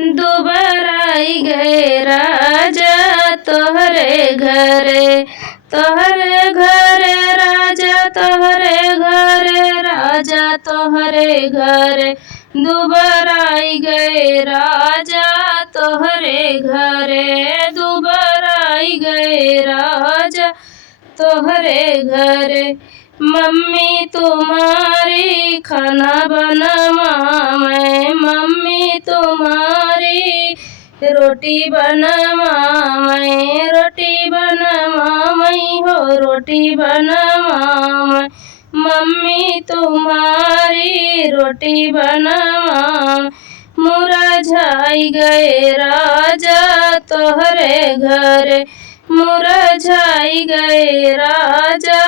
दुबराई गए राजा तोहरे घरे, तोहरे घरे राजा तोहरे घरे, राजा तोहरे घरे। दुबराई गए राजा तोहरे घरे, दुबराई गए राजा तोहरे घरे। मम्मी तुम्हारी खाना बनवावे, मम्मी तुम्हारी रोटी बनवावे, रोटी बनवावे हो रोटी बनवावे। मम्मी तुम्हारी रोटी बनवावे। मुरझाई गए राजा तोहरे घरे, मुरझाई गए राजा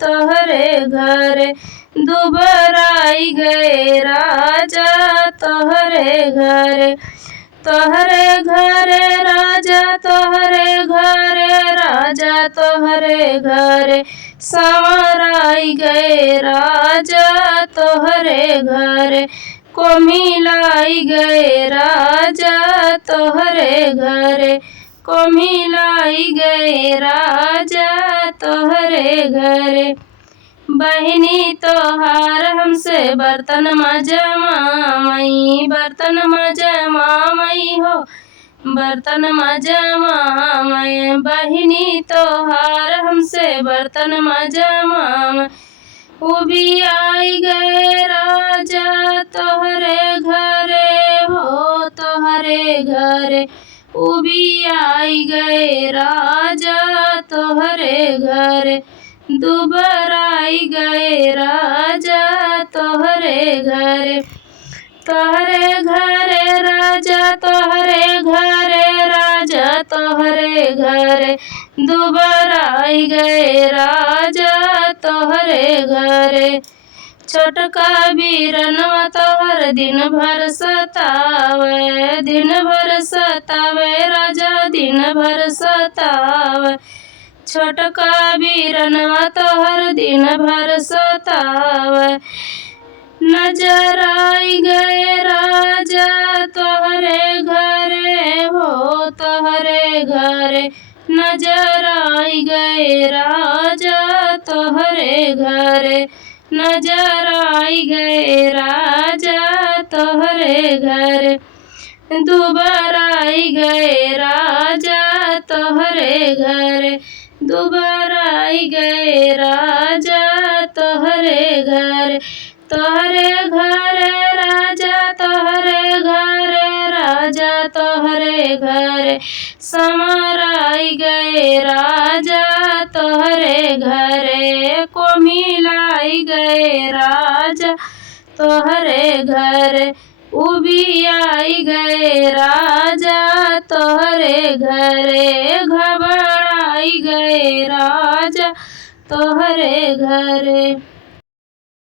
तोहरे घरे। दुबराई गए राजा तोहरे घरे, तोहरे घरे राजा तोहरे घरे, राजा तोहरे घरे। संवराई गए राजा तोहरे घरे, कोमिलाई गए राजा तोहरे घरे, कोमिलाई गए राजा तोहरे घरे। बहिनी तोहार हमसे बर्तन मजमावई, बर्तन मजमावई हो बर्तन मजमावई। बहिनी तोहार हमसे बर्तन मजमावई। उबी आई गए राजा तोहरे घरे हो तोहरे घरे, उबी आई गए राजा तोहरे घरे। दुबराई गए राजा तोहरे घरे, तोहरे घरे राजा तोहरे घरे, राजा तोहरे घरे। दुबराई गए राजा तोहरे घरे। छोटका बीरनवा तोहर दिन भर सतावे, दिन भर सतावे राजा दिन भर सतावे। छोटका बीरनवा तोहर दिन भर सतावे। नजर आई गए राजा तोहरे घरे हो तोहरे घरे, नजर आई गए राजा तोहरे घरे, नजर आई गए राजा तोहरे घरे। दुबराई गए राजा तोहरे घरे, दुबराई गए राजा तोहरे घरे। तोहरे घरे राजा तोहरे घरे, राजा तोहरे घरे। संवराई गए राजा तोहरे घरे, कोमिलाई गए राजा तोहरे घरे। उबी आई गए राजा तोहरे घरे, घबराई गए राजा तोहरे घरे।